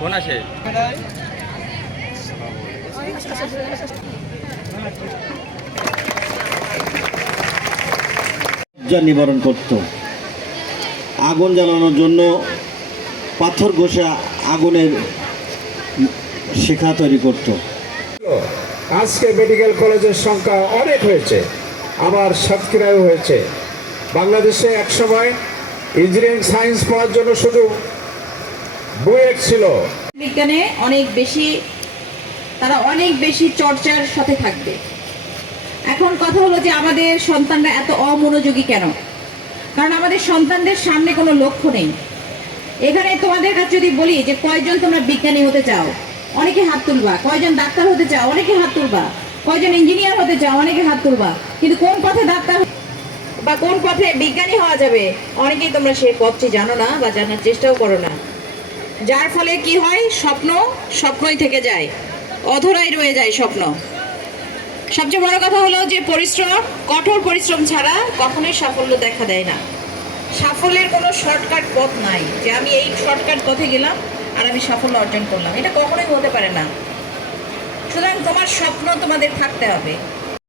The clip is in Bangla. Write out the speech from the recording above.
কোন আসে নিবারণ করত। আগুন জ্বালানোর জন্য পাথর ঘষে আগুনের শিখা তৈরি করত। আজকে মেডিকেল কলেজের সংখ্যা অনেক হয়েছে, আবার সাতক্ষীরাও হয়েছে। বাংলাদেশে একসময় ইঞ্জিনিয়ারিং সায়েন্স পড়ার জন্য শুধু বুয়েট ছিল। বিজ্ঞানে তারা অনেক বেশি চর্চার সাথে থাকবে। এখন কথা হলো যে আমাদের সন্তানরা এত অমনোযোগী কেন? কারণ আমাদের সন্তানদের সামনে কোনো লক্ষ্য নেই। এখানে তোমাদের কাছে যদি বলি যে কয়জন তোমরা বিজ্ঞানী হতে চাও, অনেকে হাত তুলবা। কয়জন ডাক্তার হতে চাও, অনেকে হাত তুলবা। কয়জন ইঞ্জিনিয়ার হতে চাও, অনেকে হাত তুলবা। কিন্তু কোন পথে ডাক্তার বা কোন পথে বিজ্ঞানী হওয়া যাবে, অনেকেই তোমরা সেই পথটি জানো না বা জানার চেষ্টাও করো না। যার ফলে কি হয়, স্বপ্নই থেকে যায়, অধরাই রয়ে যায় স্বপ্ন। সবচেয়ে বড় কথা হলো যে কঠোর পরিশ্রম ছাড়া কখনোই সাফল্য দেখা দেয় না। সাফল্যের কোনো শর্টকাট পথ নাই যে আমি এই শর্টকাট পথে গেলাম আর আমি সাফল্য অর্জন করলাম, এটা কখনোই হতে পারে না। সুতরাং তোমার স্বপ্ন তোমাদের থাকতে হবে।